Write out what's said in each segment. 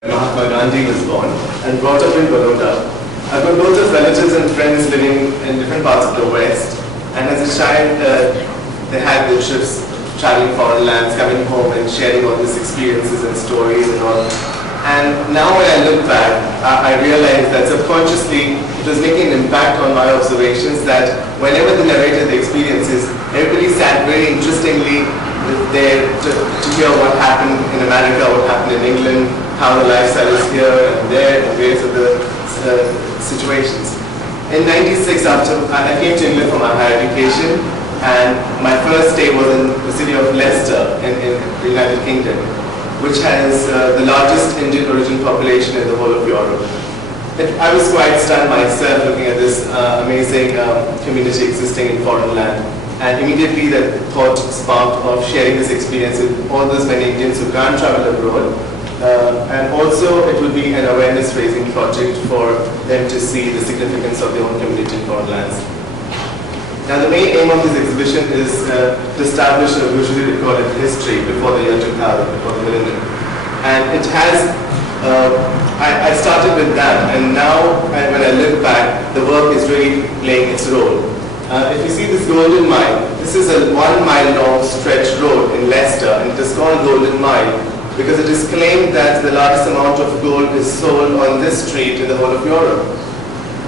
Mahatma Gandhi was born and brought up in Baroda. I've got loads of relatives and friends living in different parts of the West, and as a child they had their trips, traveling foreign lands, coming home and sharing all these experiences and stories and all. And now when I look back, I realize that subconsciously it was making an impact on my observations, that whenever they narrated the experiences, everybody sat very interestingly there to hear what happened in America, what happened in England, how the lifestyle is here and there, and various other situations. In '96, after I came to England for my higher education, and my first stay was in the city of Leicester in the United Kingdom, which has the largest Indian origin population in the whole of Europe. I was quite stunned myself looking at this amazing community existing in foreign land. And immediately the thought sparked of sharing this experience with all those many Indians who can't travel abroad. And also it would be an awareness raising project for them to see the significance of their own community in foreign lands. Now the main aim of this exhibition is to establish a visually recorded history before the year 2000, before the millennium. And it has, I started with that, and now when I look back, the work is really playing its role. If you see this Golden Mile, this is a 1 mile long stretch road in Leicester, and it is called Golden Mile because it is claimed that the largest amount of gold is sold on this street in the whole of Europe.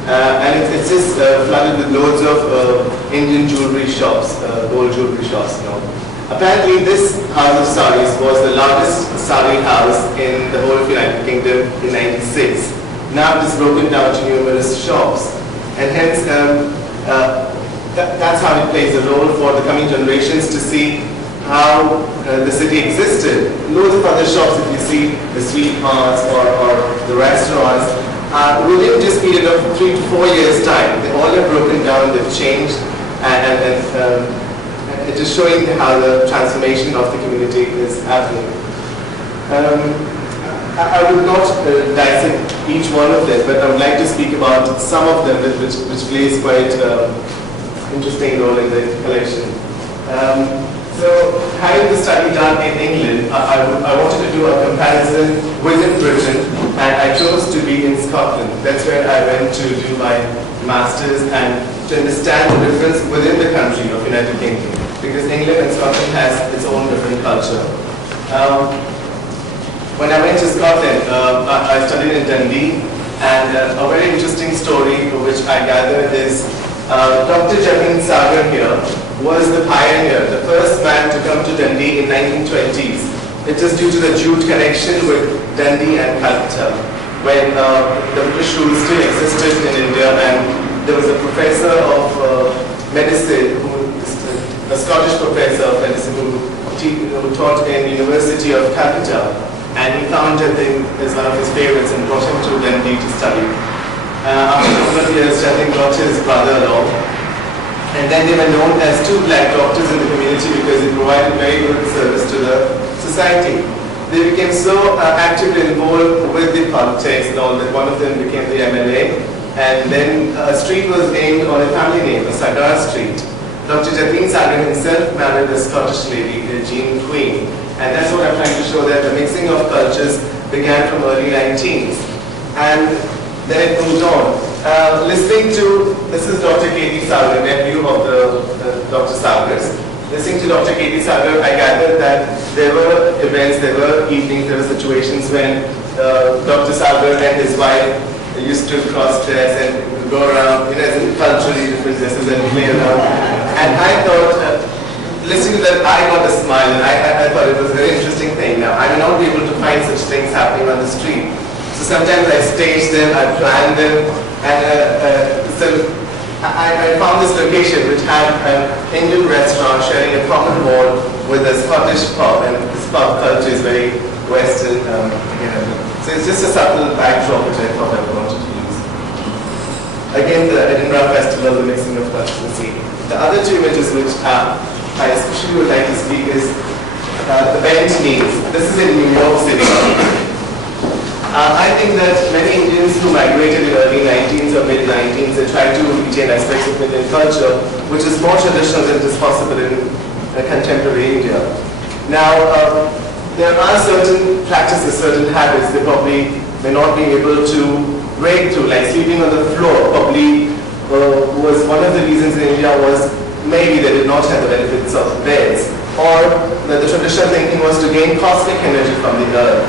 And it's just flooded with loads of Indian jewelry shops, gold jewelry shops. Apparently this house of saris was the largest sari house in the whole of the United Kingdom in '96. Now it is broken down to numerous shops, and hence that's how it plays a role for the coming generations to see how the city existed. Loads of other shops, if you see the sweethearts or the restaurants, within just a period of 3 to 4 years' time, they all have broken down, they've changed, and it is showing how the transformation of the community is happening. I would not dissect each one of them, but I would like to speak about some of them which plays quite interesting role in the collection. So, having the study done in England, I wanted to do a comparison within Britain, and I chose to be in Scotland. That's where I went to do my master's and to understand the difference within the country of United Kingdom, because England and Scotland has its own different culture. When I went to Scotland, I studied in Dundee, and a very interesting story which I gathered is Dr. Jatin Sagar here was the pioneer, the first man to come to Dundee in 1920s. It is due to the jute connection with Dundee and Calcutta, when the British rule still existed in India, and there was a professor of medicine, a Scottish professor of medicine who taught in the University of Calcutta, and he found Jatin as one of his favorites and brought him to Dundee to study. After a couple of years, Jatin brought his brother along, and then they were known as two black doctors in the community because they provided very good service to the society. They became so actively involved with the politics and all that one of them became the MLA, and then a street was named on a family name, a Sagar Street. Dr. Jatin Sagar himself married a Scottish lady, Jean Queen, and that's what I'm trying to show, that the mixing of cultures began from early 19s. And then it moved on. Listening to, this is Dr. K.D. Sagar, nephew of the Dr. Sagars. Listening to Dr. K.D. Sagar, I gathered that there were events, there were evenings, there were situations when Dr. Sagar and his wife used to cross-dress and go around, as in culturally different dresses and play around. And I thought, listening to that, I got a smile, and I thought it was a very interesting thing. Now, I may not be able to find such things happening on the street. So sometimes I stage them, I plan them, and so I found this location which had an Indian restaurant sharing a common wall with a Scottish pub, and this pub culture is very Western. So it's just a subtle backdrop which I thought I wanted to use. Again, the Edinburgh Festival, the mixing of cultures and scene. The other two images which I especially would like to speak is the bent knees. This is in New York City. I think that many Indians who migrated in the early 19s or mid-19s and tried to retain aspects of Indian culture, which is more traditional than it is possible in contemporary India. Now, there are certain practices, certain habits they probably may not be able to break through, like sleeping on the floor probably was one of the reasons in India was maybe they did not have the benefits of beds, or the traditional thinking was to gain cosmic energy from the earth.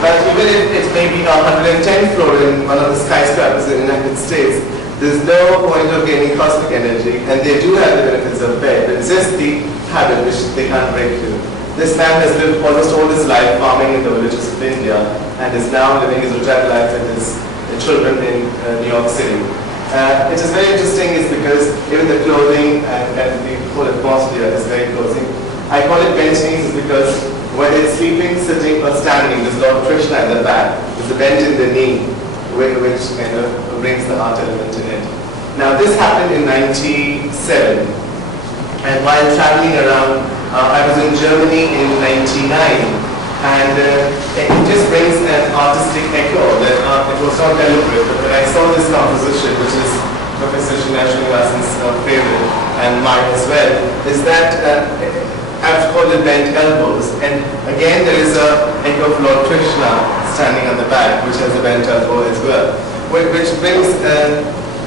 But even if it may be a 110th floor in one of the skyscrapers in the United States, there's no point of gaining cosmic energy, and they do have the benefits of bed, but it's just the habit which they can't break through. This man has lived almost all his life farming in the villages of India and is now living his retired life with his children in New York City. It is very interesting is because even the clothing and the whole atmosphere is very cozy. I call it bench knees because whether it's sleeping, sitting or standing, there's Lord Krishna in the back. There's a bend in the knee which kind of brings the heart element in it. Now this happened in 1997, and while traveling around, I was in Germany in 1999, and it just brings an artistic echo that it was not deliberate, but when I saw this composition, which is Professor Srinivasan's favorite and mine as well, is that I've called it bent elbows, and again there is a echo of Lord Krishna standing on the back, which has a bent elbow as well, which brings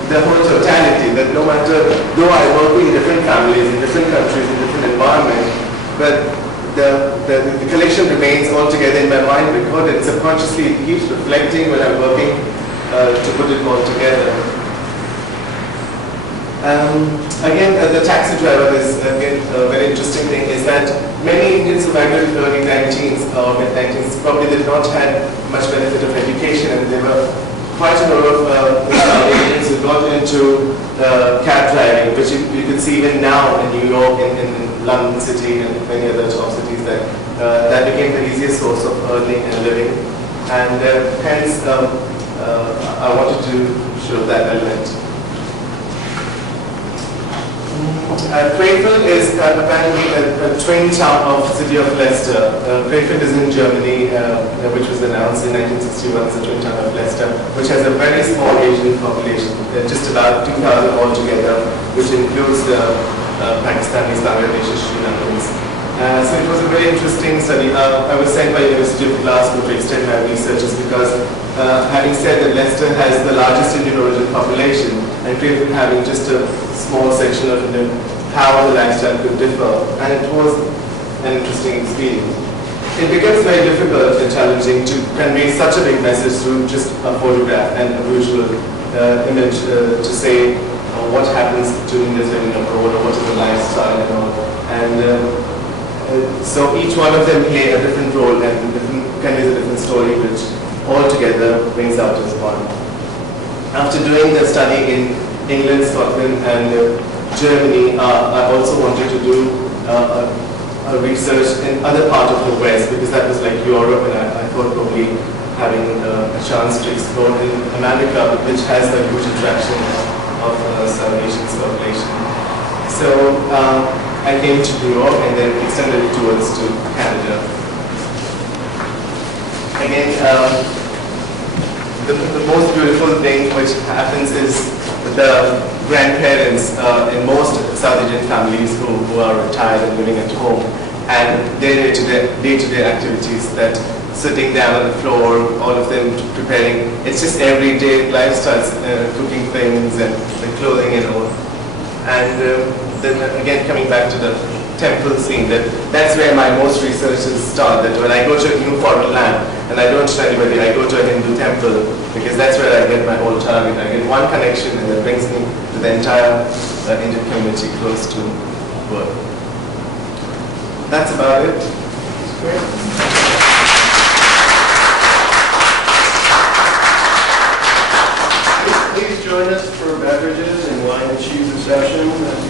the whole totality that no matter, though I work in different families, in different countries, in different environments, but the collection remains all together in my mind, recorded subconsciously. It keeps reflecting when I'm working to put it all together. Again, the taxi driver is again a very interesting thing is that many Indians who migrated in the early 19th or mid-19th probably did not have much benefit of education, and they were quite a lot of Indians who got into cab driving, which you could see even now in New York, in London City, and many other top cities. That became the easiest source of earning and living, and hence I wanted to show that element. Krefeld is apparently a twin town of the city of Leicester. Krefeld is in Germany, which was announced in 1961 as a twin town of Leicester, which has a very small Asian population, just about 2,000 altogether, which includes the Pakistanis, Bangladeshis, Sri Lankans. So it was a very interesting study. I was sent by University of Glasgow to extend my research because having said that Leicester has the largest Indian origin population, and Krefeld having just a small section of Indian, how the lifestyle could differ, and it was an interesting experience. It becomes very difficult and challenging to convey such a big message through just a photograph and a visual image to say what happens to Indians living abroad, or what is the lifestyle and all. And so each one of them play a different role and conveys a different story, which altogether brings out as one. After doing the study in England, Scotland and Germany, I also wanted to do a research in other part of the West, because that was like Europe, and I thought probably having a chance to explore in America, which has a huge attraction of South Asian population. So I came to New York and then extended it towards to Canada. Again, the most beautiful thing which happens is the grandparents in most South Asian families who are retired and living at home, and their day-to-day activities, that sitting down on the floor, all of them preparing, it's just everyday lifestyles, cooking things and the clothing and all. And then again, coming back to the temple scene, that's where my most researches start. That when I go to a new foreign land, and I don't tell anybody, I go to a Hindu temple, because that's where I get my whole target. I get one connection, and that brings me to the entire Indian community close to work. That's about it. Great. Please join us for beverages and wine and cheese reception.